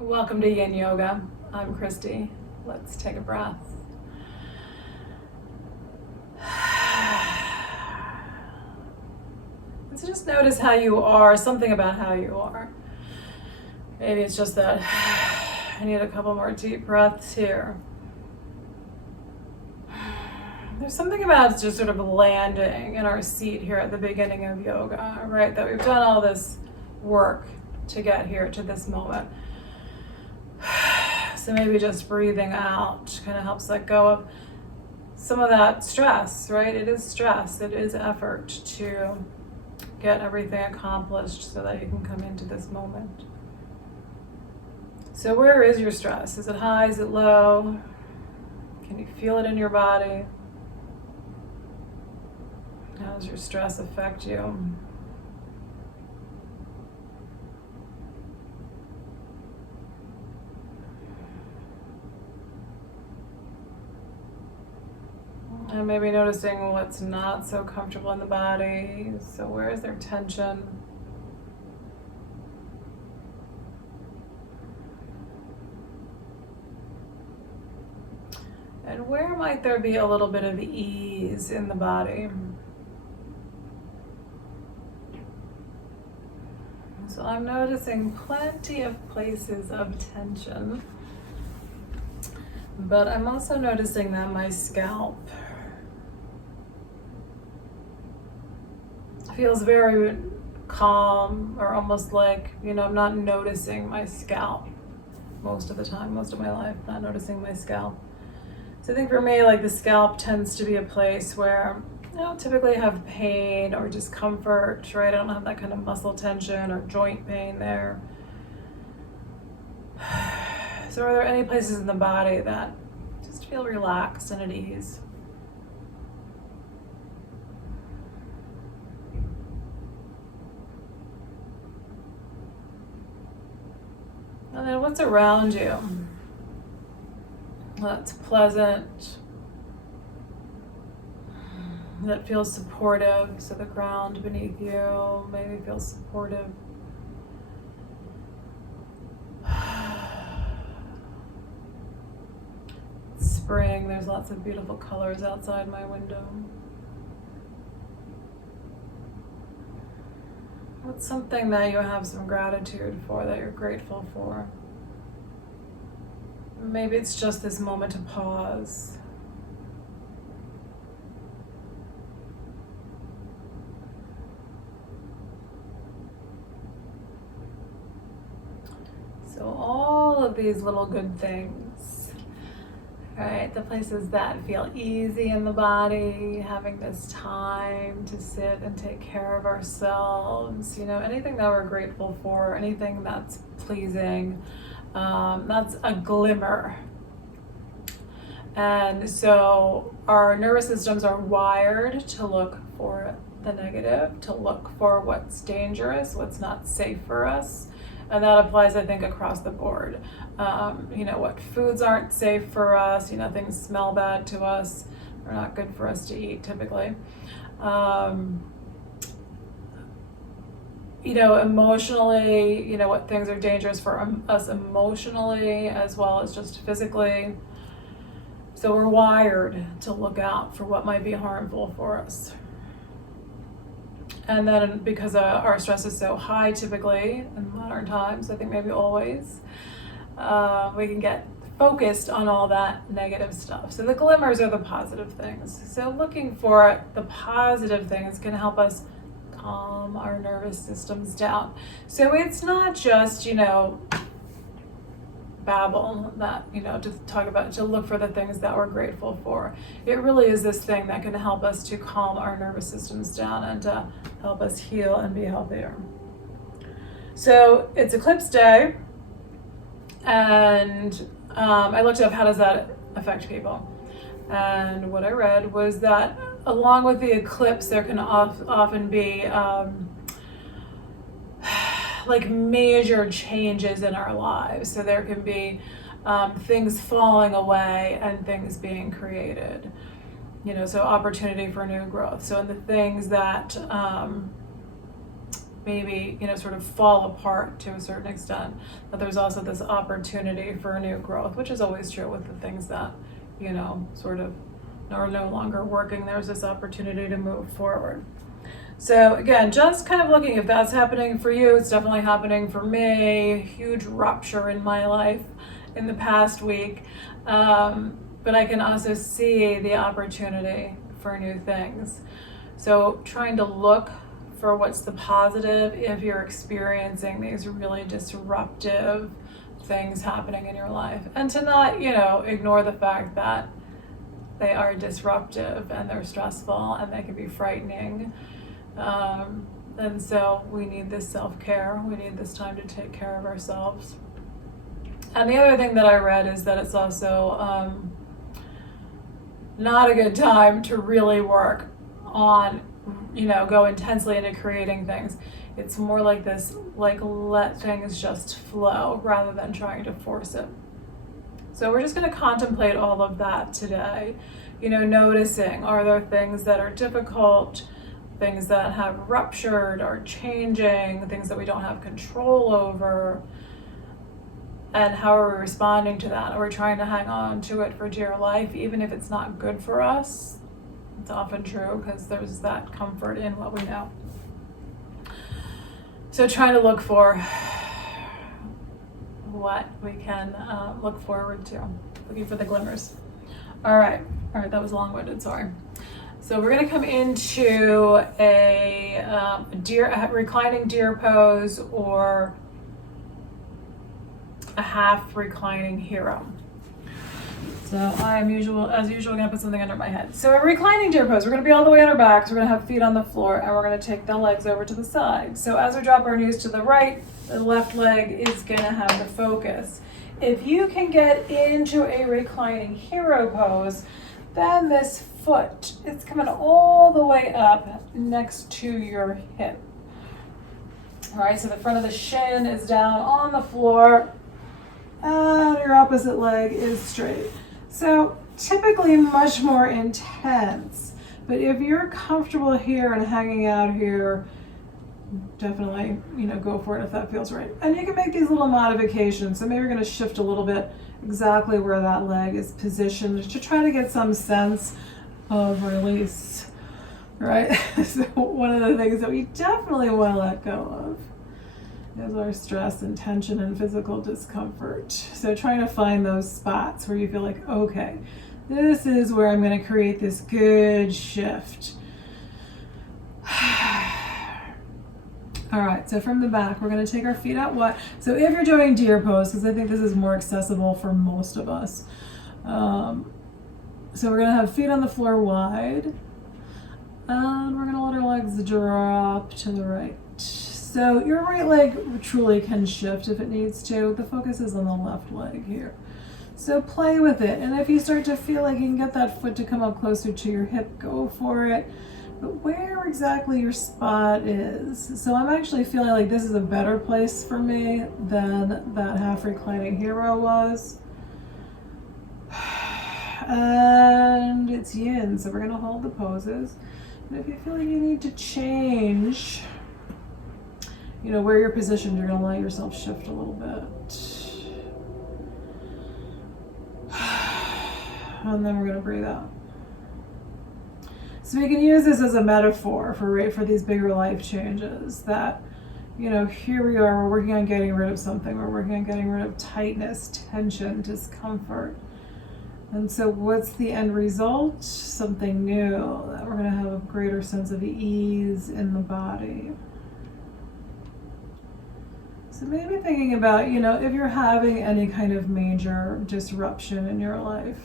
Welcome to Yin Yoga. I'm Christy. Let's take a breath. So just notice how you are, something about how you are. Maybe it's just that I need a couple more deep breaths here. There's something about just sort of landing in our seat here at the beginning of yoga, right? That we've done all this work to get here to this moment. So maybe just breathing out kind of helps let go of some of that stress, right? It is stress, it is effort to get everything accomplished so that you can come into this moment. So where is your stress? Is it high? Is it low? Can you feel it in your body? How does your stress affect you? And maybe noticing what's not so comfortable in the body. So where is there tension? And where might there be a little bit of ease in the body? So I'm noticing plenty of places of tension, but I'm also noticing that my scalp feels very calm, or almost like, I'm not noticing my scalp most of the time, most of my life, not noticing my scalp. So I think for me, like, the scalp tends to be a place where I don't typically have pain or discomfort, right? I don't have that kind of muscle tension or joint pain there. So are there any places in the body that just feel relaxed and at ease? And then what's around you that's pleasant, that feels supportive? So the ground beneath you maybe feels supportive. Spring, there's lots of beautiful colors outside my window. What's something that you have some gratitude for, that you're grateful for? Maybe it's just this moment to pause. So all of these little good things, right? The places that feel easy in the body, having this time to sit and take care of ourselves, anything that we're grateful for, anything that's pleasing, that's a glimmer. And so our nervous systems are wired to look for the negative, to look for what's dangerous, what's not safe for us. And that applies, I think, across the board. What foods aren't safe for us, things smell bad to us, they're not good for us to eat typically. Emotionally, what things are dangerous for us emotionally as well as just physically. So we're wired to look out for what might be harmful for us. And then because our stress is so high typically in modern times, I think maybe always, we can get focused on all that negative stuff. So the glimmers are the positive things. So looking for the positive things can help us calm our nervous systems down. So it's not just, babble that, to talk about, to look for the things that we're grateful for. It really is this thing that can help us to calm our nervous systems down and to help us heal and be healthier. So it's Eclipse Day, and I looked up how does that affect people. And what I read was that along with the eclipse, there can often be like major changes in our lives. So there can be things falling away and things being created. So opportunity for new growth. So in the things that maybe, sort of fall apart to a certain extent, but there's also this opportunity for new growth, which is always true with the things that, sort of are no longer working. There's this opportunity to move forward. So again, just kind of looking if that's happening for you. It's definitely happening for me. Huge rupture in my life in the past week. But I can also see the opportunity for new things. So trying to look for what's the positive if you're experiencing these really disruptive things happening in your life. And to not, ignore the fact that they are disruptive and they're stressful and they can be frightening. And so we need this self-care. We need this time to take care of ourselves. And the other thing that I read is that it's also not a good time to really work on, go intensely into creating things. It's more like this, let things just flow rather than trying to force it. So we're just going to contemplate all of that today. Noticing, are there things that are difficult, things that have ruptured or changing, things that we don't have control over, and how are we responding to that? Are we trying to hang on to it for dear life, even if it's not good for us? It's often true because there's that comfort in what we know. So trying to look for what we can look forward to, looking for the glimmers. All right, that was long-winded, sorry. So we're going to come into a reclining deer pose or a half reclining hero. So I'm as usual going to put something under my head. So a reclining deer pose, we're going to be all the way on our backs, we're going to have feet on the floor, and we're going to take the legs over to the side. So as we drop our knees to the right, the left leg is going to have the focus. If you can get into a reclining hero pose, then this foot is coming all the way up next to your hip. All right, so the front of the shin is down on the floor, and your opposite leg is straight. So typically much more intense, but if you're comfortable here and hanging out here, definitely, go for it if that feels right. And you can make these little modifications. So maybe you're going to shift a little bit exactly where that leg is positioned to try to get some sense of release, right? So one of the things that we definitely want to let go of is our stress and tension and physical discomfort. So trying to find those spots where you feel like, okay, this is where I'm going to create this good shift. All right, so from the back, we're going to take our feet out wide. So if you're doing deer pose, because I think this is more accessible for most of us. So we're going to have feet on the floor wide. And we're going to let our legs drop to the right. So your right leg truly can shift if it needs to. The focus is on the left leg here. So play with it. And if you start to feel like you can get that foot to come up closer to your hip, go for it. But where exactly your spot is. So I'm actually feeling like this is a better place for me than that half reclining hero was. And it's yin, so we're going to hold the poses. And if you feel like you need to change, where you're positioned, you're going to let yourself shift a little bit. And then we're going to breathe out. So we can use this as a metaphor for these bigger life changes that, here we are, we're working on getting rid of something. We're working on getting rid of tightness, tension, discomfort. And so what's the end result? Something new, that we're going to have a greater sense of ease in the body. So maybe thinking about, if you're having any kind of major disruption in your life,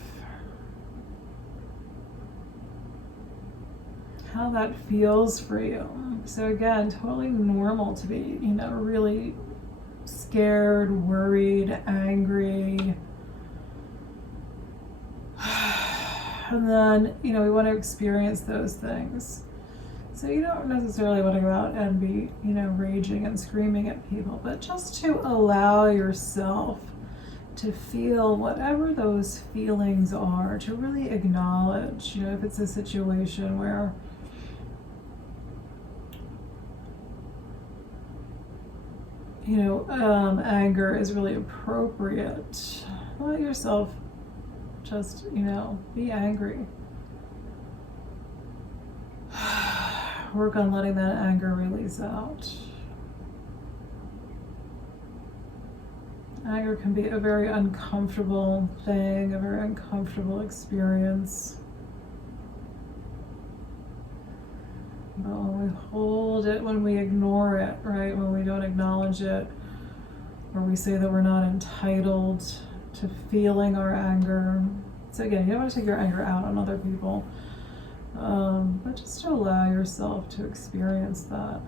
how that feels for you. So again, totally normal to be, really scared, worried, angry. And then, we want to experience those things. So you don't necessarily want to go out and be, raging and screaming at people, but just to allow yourself to feel whatever those feelings are, to really acknowledge, if it's a situation where anger is really appropriate. Let yourself just, be angry. Work on letting that anger release out. Anger can be a very uncomfortable thing, a very uncomfortable experience. But when we hold it, when we ignore it, right, when we don't acknowledge it, or we say that we're not entitled to feeling our anger. So again, you don't want to take your anger out on other people, but just to allow yourself to experience that.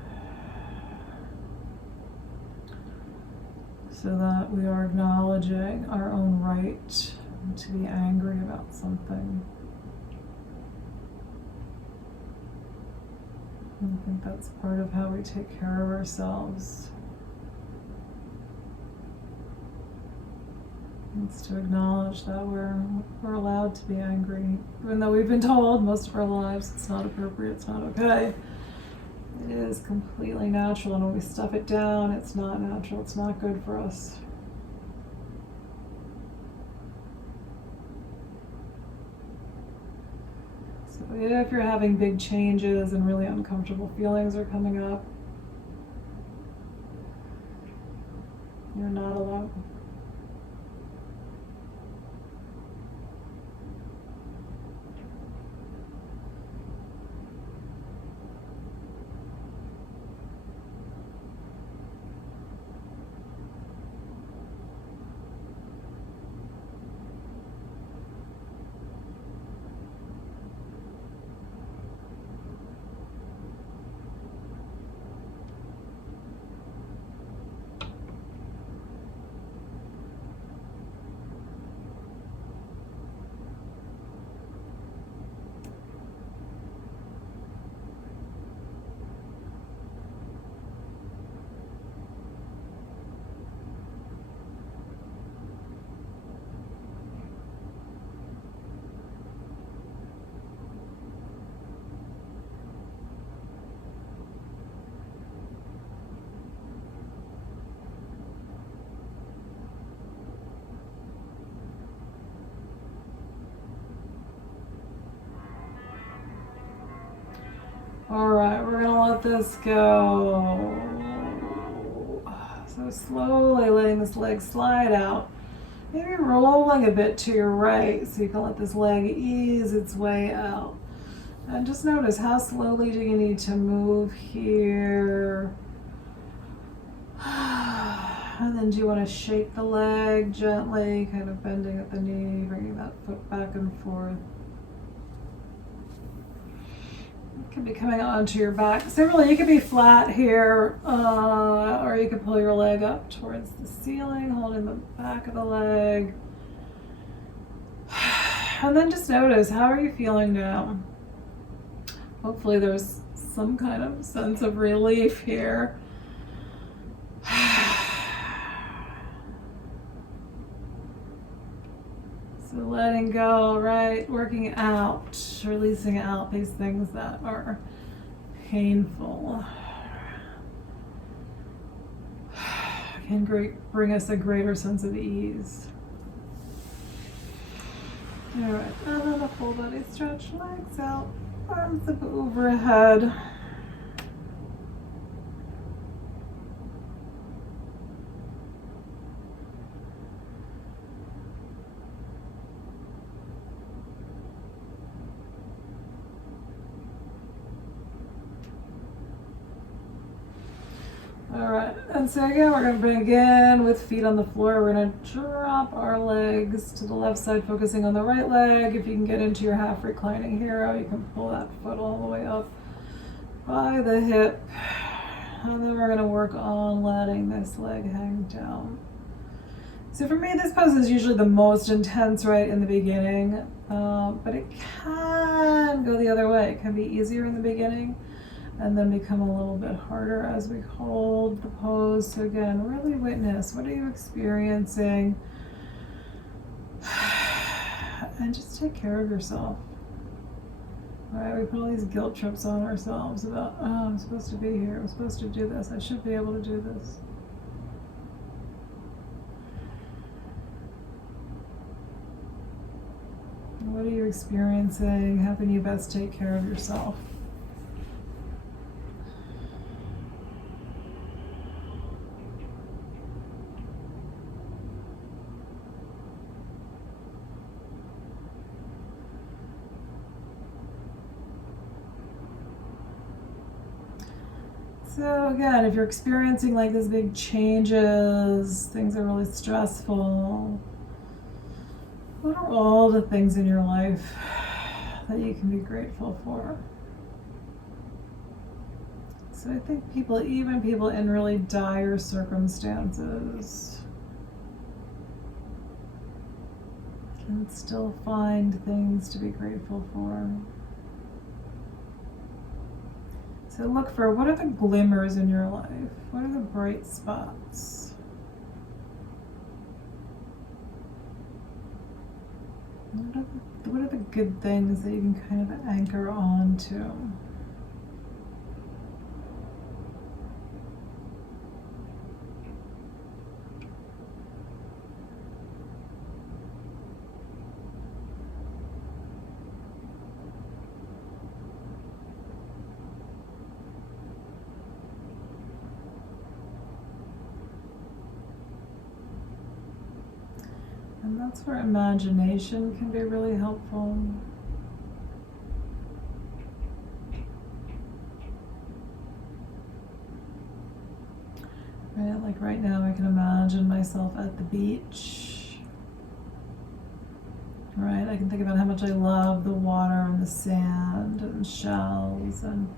So that we are acknowledging our own right to be angry about something. And I think that's part of how we take care of ourselves. It's to acknowledge that we're allowed to be angry, even though we've been told most of our lives it's not appropriate, it's not okay. It is completely natural, and when we stuff it down, it's not natural, it's not good for us. So if you're having big changes and really uncomfortable feelings are coming up, you're not alone. All right, we're gonna let this go. So slowly letting this leg slide out. Maybe rolling a bit to your right so you can let this leg ease its way out. And just notice, how slowly do you need to move here? And then do you want to shake the leg gently, kind of bending at the knee, bringing that foot back and forth. Could be coming onto your back. So really, you could be flat here, or you could pull your leg up towards the ceiling, holding the back of the leg. And then just notice, how are you feeling now? Hopefully there's some kind of sense of relief here. So letting go, right? Working out, releasing out these things that are painful. Can bring us a greater sense of ease. All right, and then a full body stretch, legs out, arms up overhead. All right, and so again, we're going to begin with feet on the floor. We're going to drop our legs to the left side, focusing on the right leg. If you can get into your half reclining hero, you can pull that foot all the way up by the hip. And then we're going to work on letting this leg hang down. So for me, this pose is usually the most intense right in the beginning, but it can go the other way. It can be easier in the beginning and then become a little bit harder as we hold the pose. So again, really witness, what are you experiencing? And just take care of yourself. All right, we put all these guilt trips on ourselves about, oh, I'm supposed to be here, I'm supposed to do this, I should be able to do this. What are you experiencing? How can you best take care of yourself? So again, if you're experiencing like these big changes, things are really stressful, what are all the things in your life that you can be grateful for? So I think even people in really dire circumstances can still find things to be grateful for. So look for, what are the glimmers in your life? What are the bright spots? What are the good things that you can kind of anchor on to? And that's where imagination can be really helpful. Right, like right now I can imagine myself at the beach. Right, I can think about how much I love the water and the sand and shells, and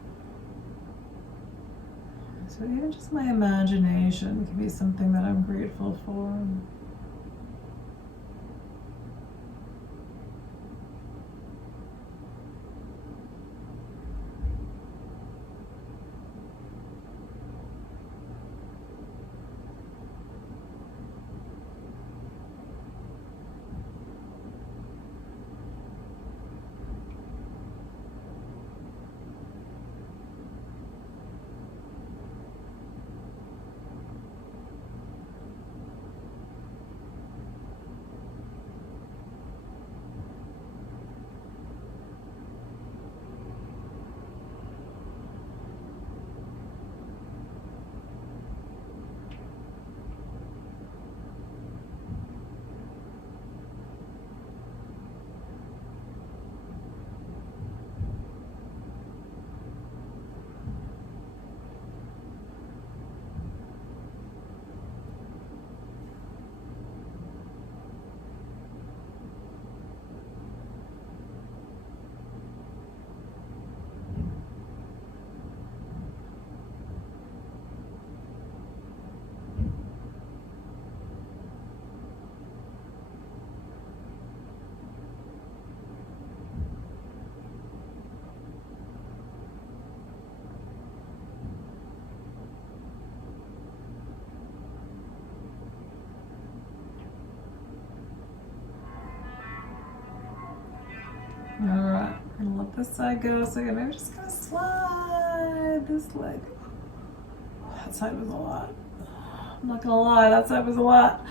so even just my imagination can be something that I'm grateful for. Alright, I'm gonna let this side go. So again, maybe just gonna slide this leg. That side was a lot. I'm not gonna lie, that side was a lot.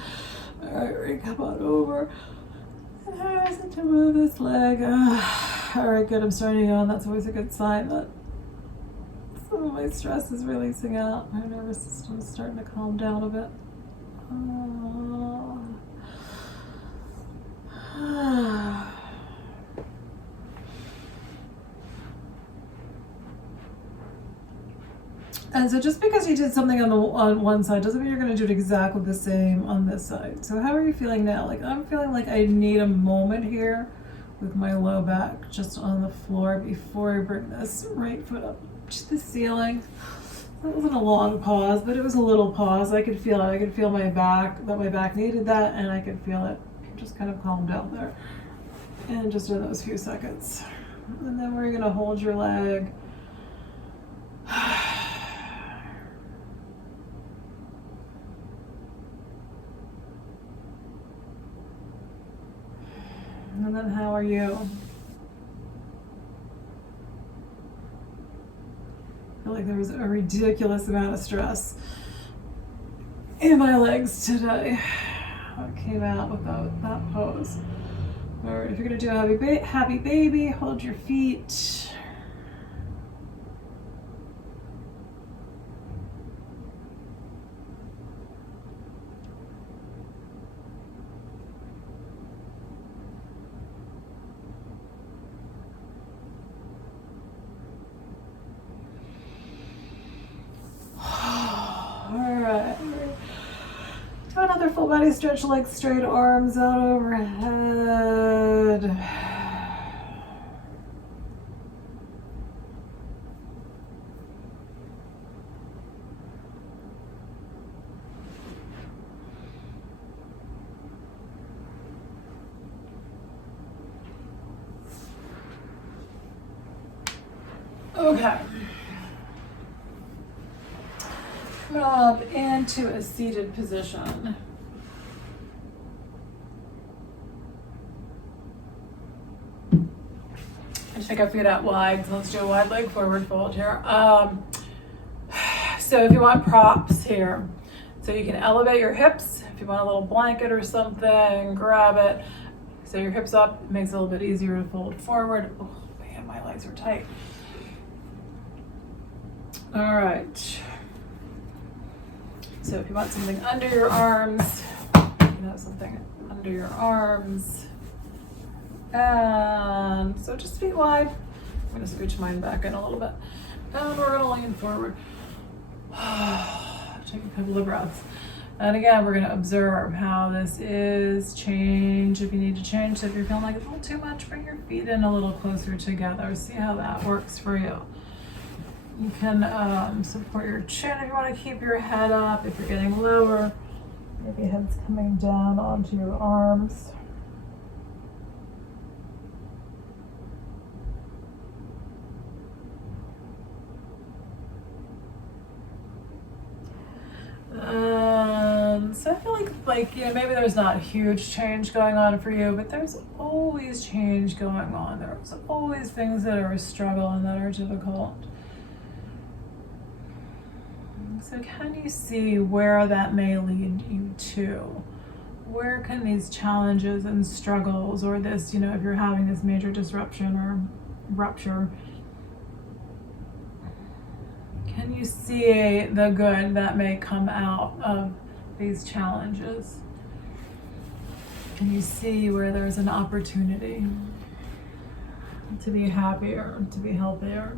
Alright, we're gonna come on over. And here's to move this leg. Alright, good, I'm starting to yawn. That's always a good sign that some of my stress is releasing out. My nervous system is starting to calm down a bit. And so just because you did something on one side doesn't mean you're going to do it exactly the same on this side. So how are you feeling now? Like, I'm feeling like I need a moment here with my low back just on the floor before I bring this right foot up to the ceiling. That wasn't a long pause, but it was a little pause. I could feel it. I could feel my back, that my back needed that, and I could feel it just kind of calm down there. And just in those few seconds. And then we're going to hold your leg. And then how are you? I feel like there was a ridiculous amount of stress in my legs today. It came out without that pose. All right, if you're gonna do a happy baby, hold your feet. Alright. Do another full body stretch, legs straight, arms out overhead. Okay. Come up into a seated position. Just take our feet out wide. So let's do a wide leg forward fold here. So if you want props here, so you can elevate your hips. If you want a little blanket or something, grab it. So your hips up, it makes it a little bit easier to fold forward. Oh man, my legs are tight. All right. So if you want something under your arms, you can have something under your arms. And so just feet wide. I'm gonna scooch mine back in a little bit. And we're gonna lean forward. Take a couple of breaths. And again, we're gonna observe how this is change. If you need to change, so if you're feeling like it's a little too much, bring your feet in a little closer together. See how that works for you. You can support your chin if you want to keep your head up. If you're getting lower, maybe head's coming down onto your arms. So I feel like you know, maybe there's not huge change going on for you, but there's always change going on. There's always things that are a struggle and that are difficult. So can you see where that may lead you to? Where can these challenges and struggles, or this, you know, if you're having this major disruption or rupture, can you see the good that may come out of these challenges? Can you see where there's an opportunity to be happier, to be healthier?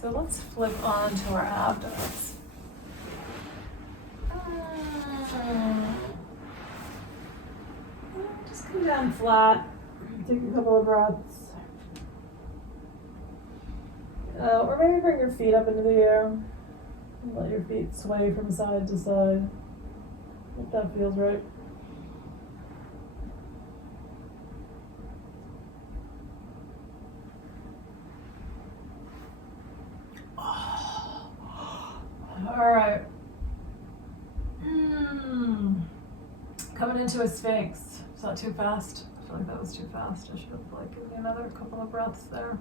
So let's flip on to our abdomens. Just come down flat. Take a couple of breaths. Or maybe bring your feet up into the air. And let your feet sway from side to side. If that feels right. All right. Coming into a Sphinx. Is that too fast? I feel like that was too fast. I should have given me another couple of breaths there.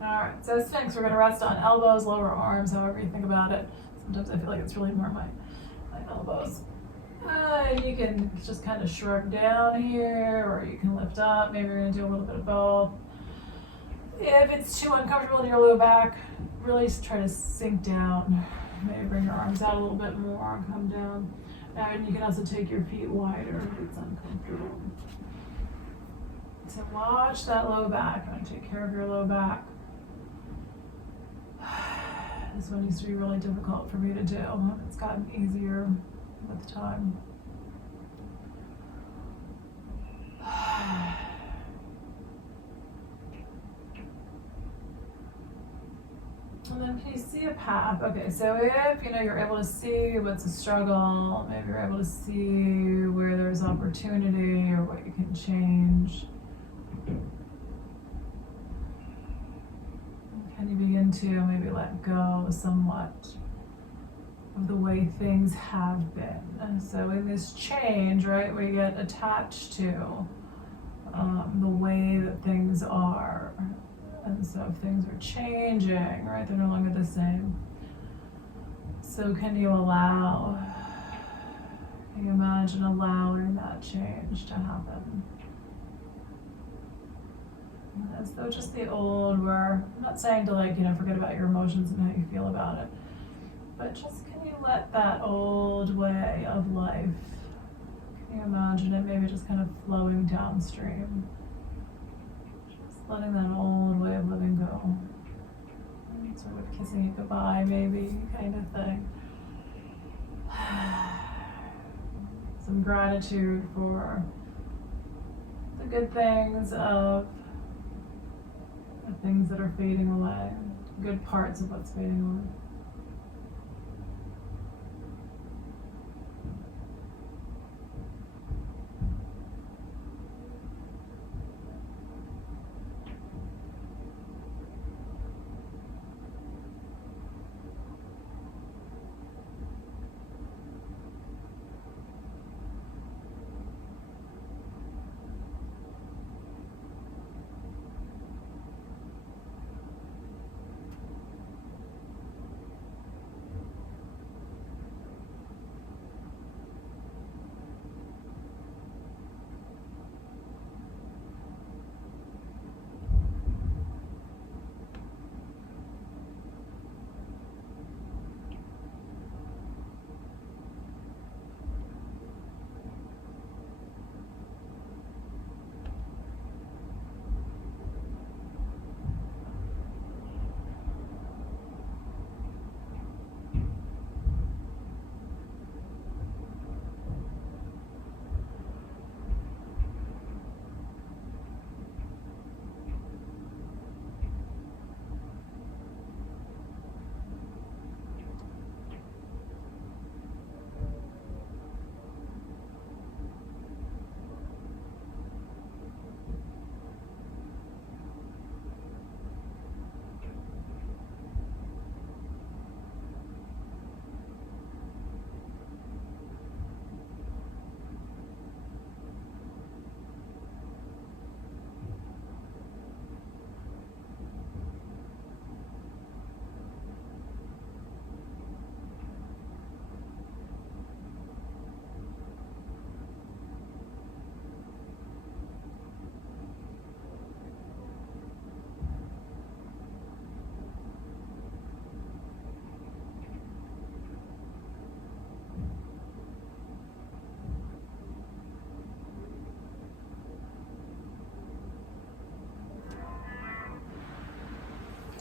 Alright, so Sphinx, we're going to rest on elbows, lower arms, however you think about it. Sometimes I feel like it's really more my elbows. You can just kind of shrug down here, or you can lift up. Maybe you're going to do a little bit of both. If it's too uncomfortable in your low back, really try to sink down. Maybe bring your arms out a little bit more, come down. And you can also take your feet wider if it's uncomfortable. So watch that low back. I'm going to take care of your low back. This one used to be really difficult for me to do. It's gotten easier with time. And then can you see a path? Okay, so if you're able to see what's a struggle, maybe you're able to see where there's opportunity or what you can change. Can you begin to maybe let go somewhat of the way things have been? And so in this change, right, we get attached to the way that things are. And so if things are changing, right, they're no longer the same. So can you imagine allowing that change to happen? As though just the old were, I'm not saying to forget about your emotions and how you feel about it, but just can you let that old way of life, can you imagine it maybe just kind of flowing downstream? Just letting that old way of living go. Sort of kissing it goodbye maybe, kind of thing. Some gratitude for the good things of the things that are fading away, good parts of what's fading away.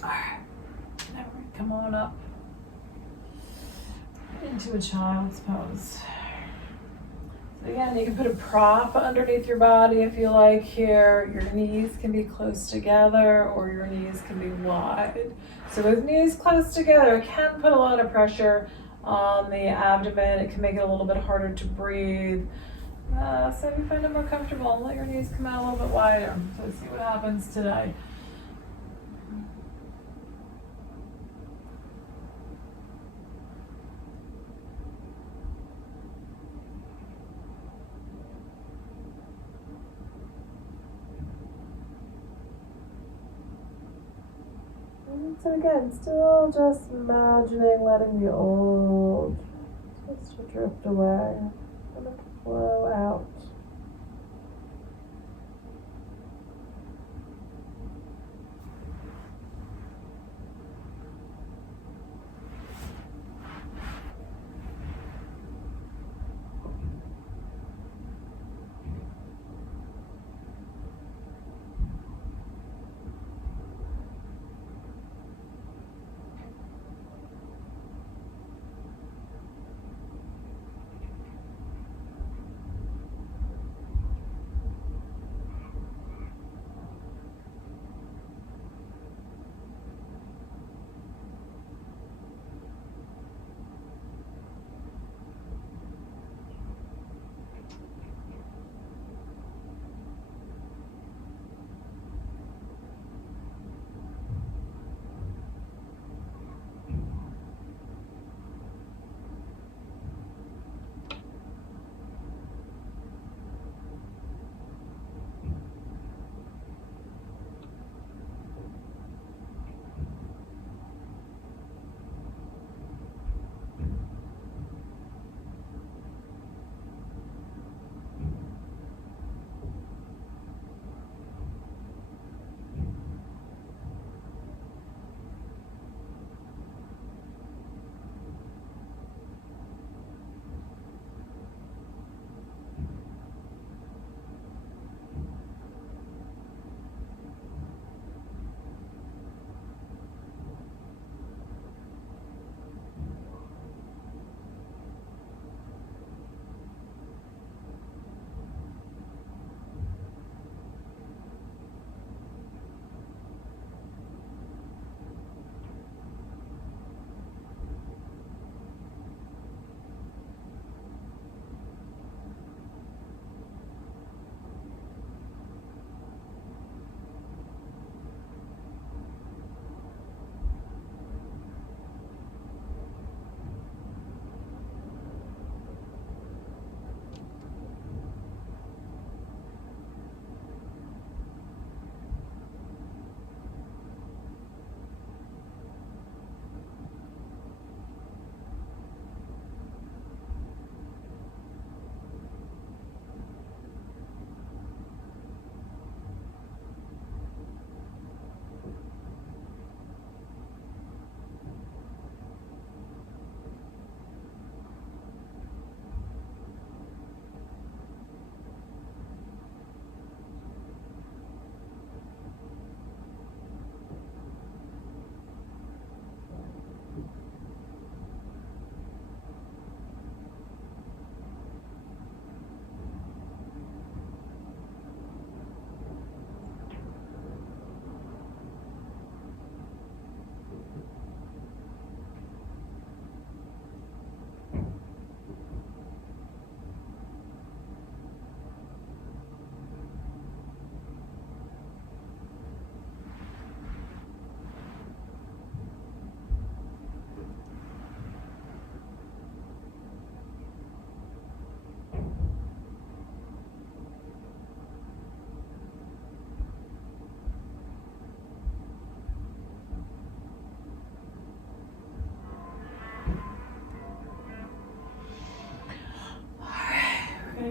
Alright, now we're gonna come on up into a child's pose. So again, you can put a prop underneath your body if you like here. Your knees can be close together or your knees can be wide. So with knees close together, it can put a lot of pressure on the abdomen. It can make it a little bit harder to breathe. So if you find it more comfortable, let your knees come out a little bit wider. So let's see what happens today. So again, still just imagining letting the old just to drift away and to flow out.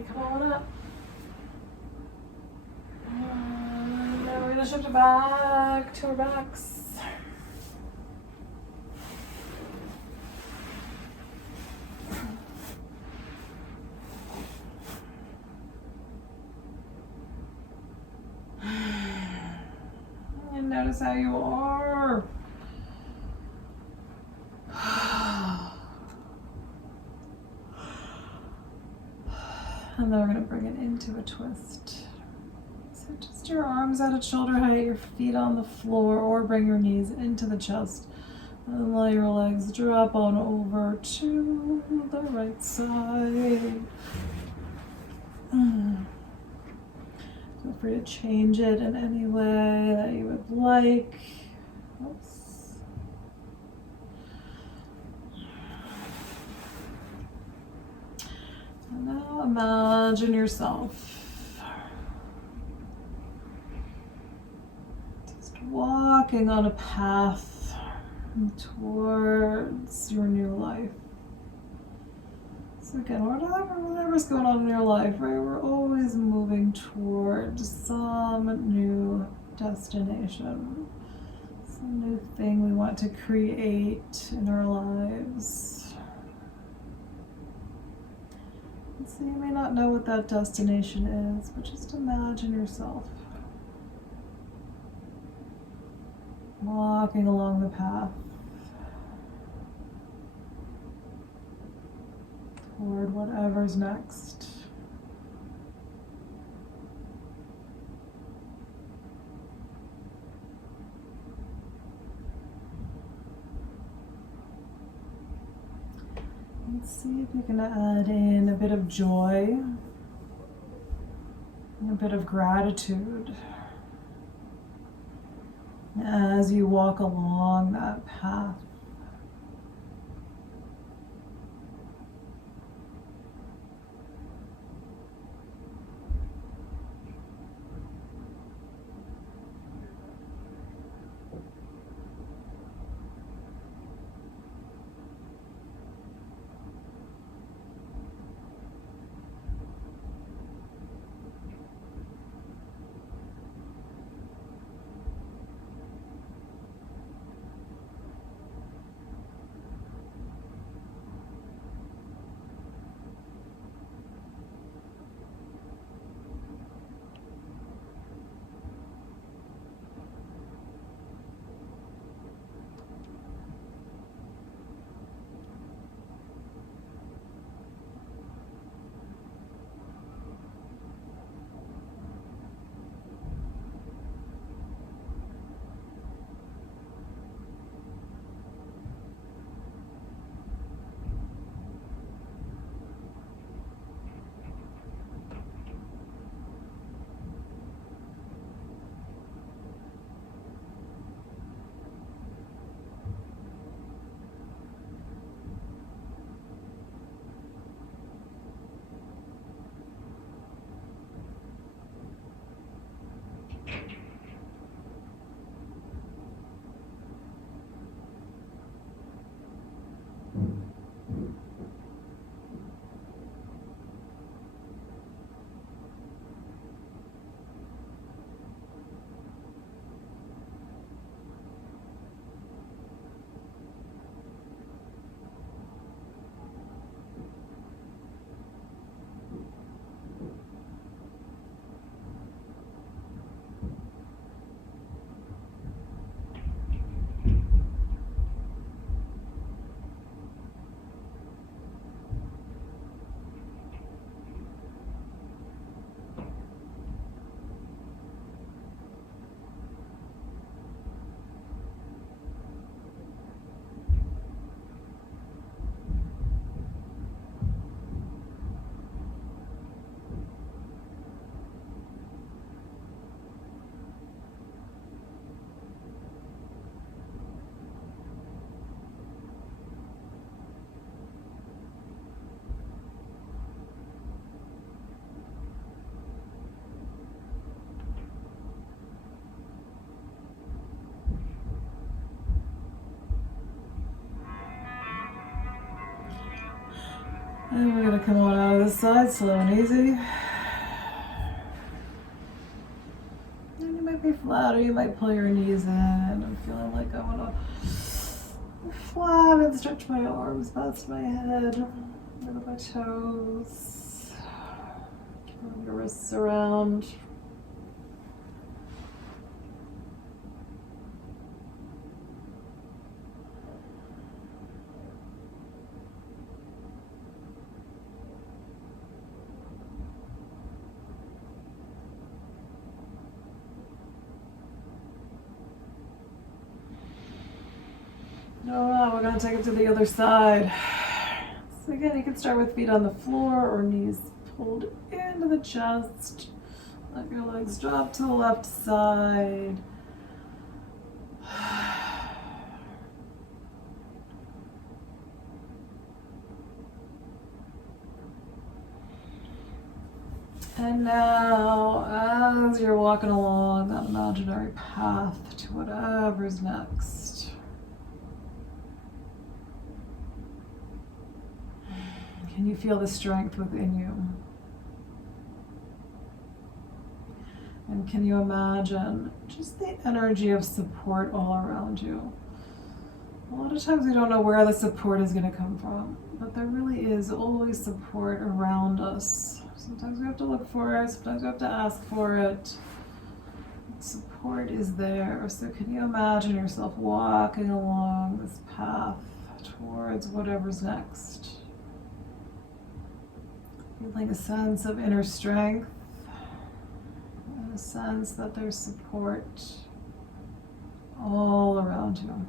Come on up. And then we're going to shift it back to our backs. And notice how you are And then we're going to bring it into a twist. So just your arms out at shoulder height, your feet on the floor, or bring your knees into the chest. And let your legs drop on over to the right side. Feel free to change it in any way that you would like. Oops. And now imagine yourself just walking on a path towards your new life. So again, whatever's going on in your life, right? We're always moving towards some new destination, some new thing we want to create in our lives. And so you may not know what that destination is, but just imagine yourself walking along the path toward whatever's next. Let's see if you can add in a bit of joy and a bit of gratitude as you walk along that path. And we're going to come on out of this side, slow and easy. And you might be flat, or you might pull your knees in. I'm feeling like I want to flat and stretch my arms past my head, under my toes. Curl your wrists around. All right, we're gonna take it to the other side. So again, you can start with feet on the floor or knees pulled into the chest. Let your legs drop to the left side. And now, as you're walking along that imaginary path to whatever's next, can you feel the strength within you? And can you imagine just the energy of support all around you? A lot of times we don't know where the support is going to come from, but there really is always support around us. Sometimes we have to look for it, sometimes we have to ask for it. Support is there. So can you imagine yourself walking along this path towards whatever's next? Feeling a sense of inner strength, and a sense that there's support all around you.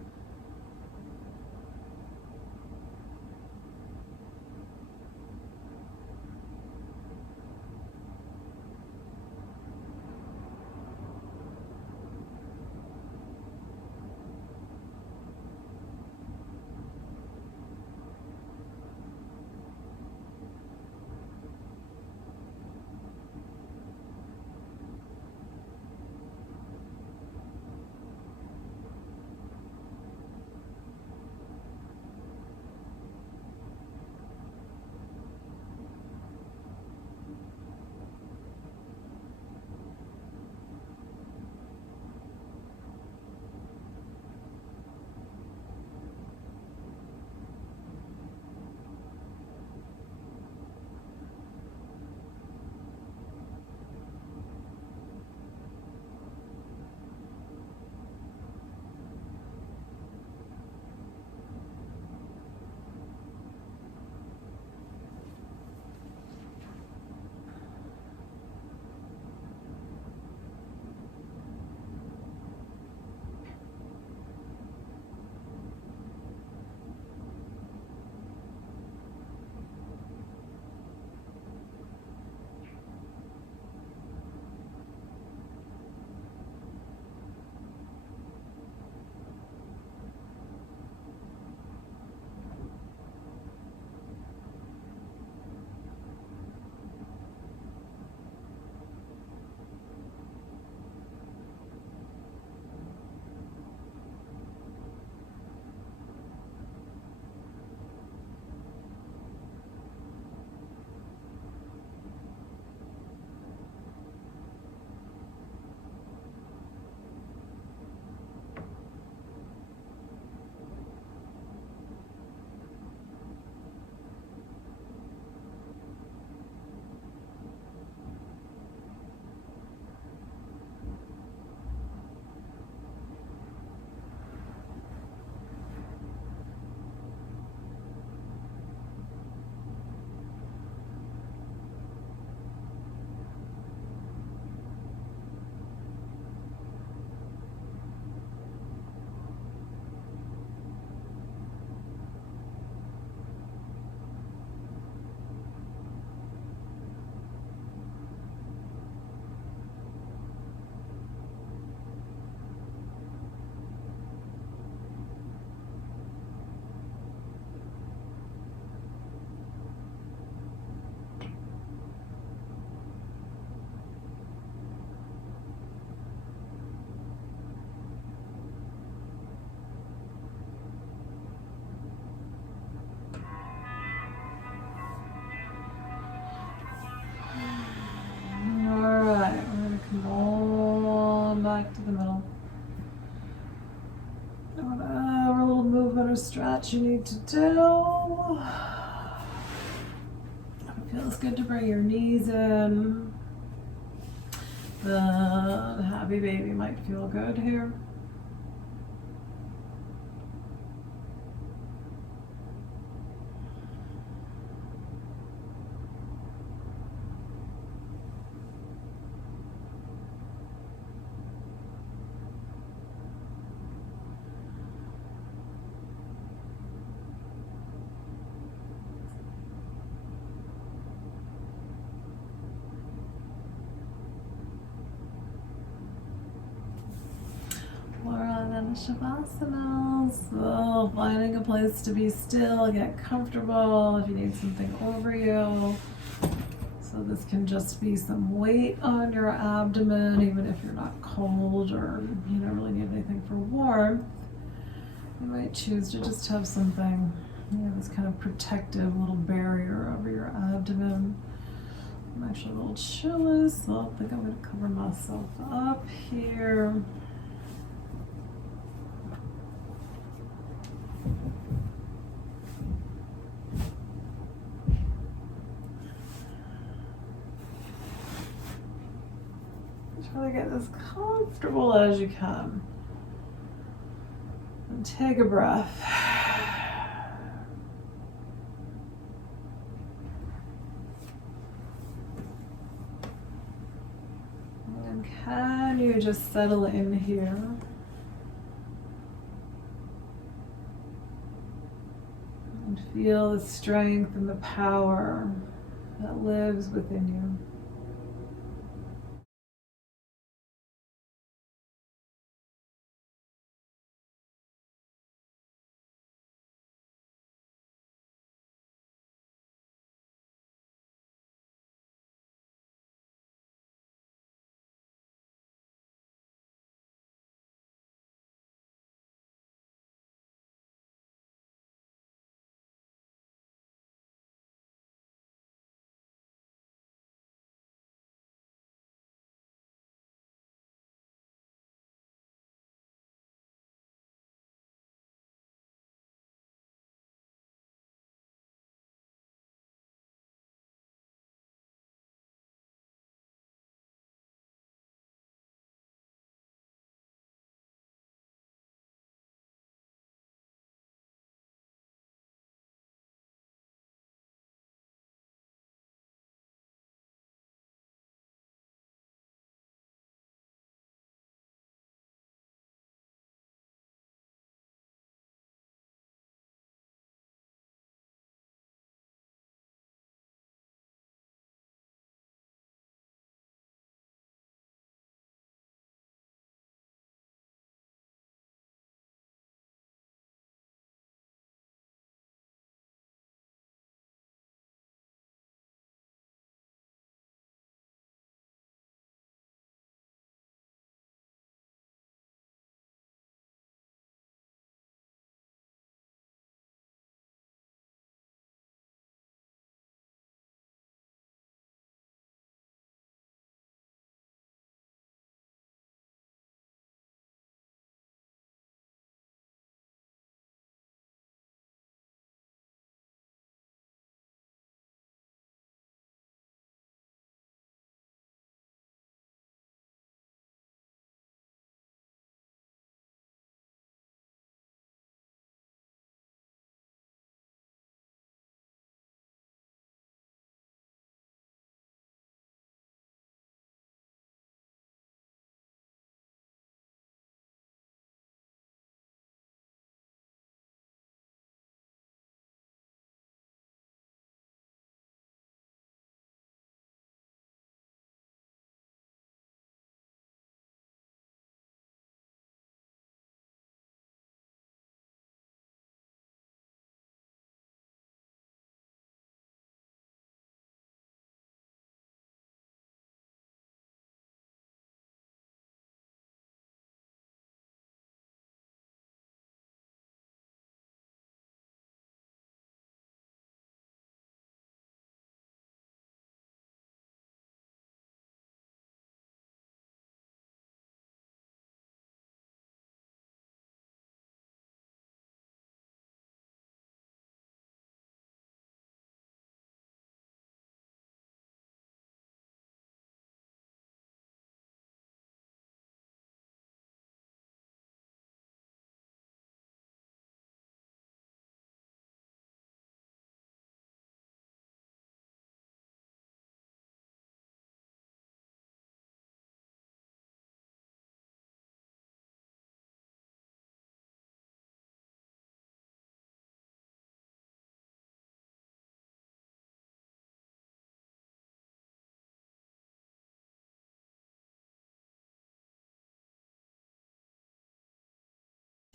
Back to the middle. Whatever little movement or stretch you need to do. It feels good to bring your knees in. The happy baby might feel good here. then Shavasana. So finding a place to be still, get comfortable if you need something over you. So this can just be some weight on your abdomen, even if you're not cold or you don't really need anything for warmth. You might choose to just have something, this kind of protective little barrier over your abdomen. I'm actually a little chilly, so I think I'm going to cover myself up here. Try to get as comfortable as you can. And take a breath. And can you just settle in here? And feel the strength and the power that lives within you.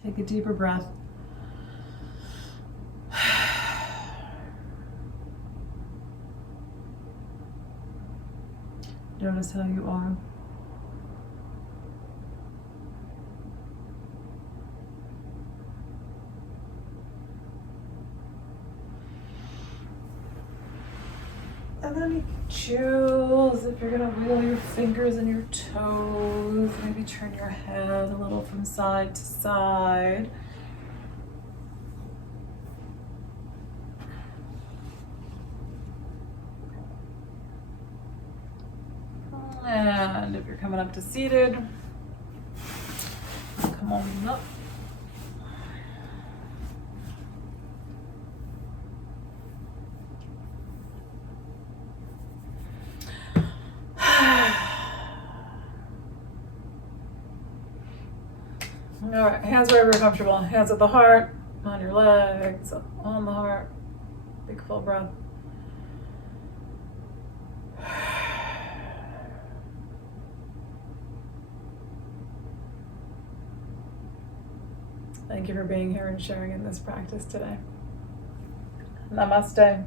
Take a deeper breath. Notice how you are. And then you can choose if you're gonna wiggle your fingers and your toes, maybe turn your head a little from side to side. And if you're coming up to seated, come on up. All right, hands wherever you're comfortable. Hands at the heart, on your legs, on the heart. Big full breath. Thank you for being here and sharing in this practice today. Namaste.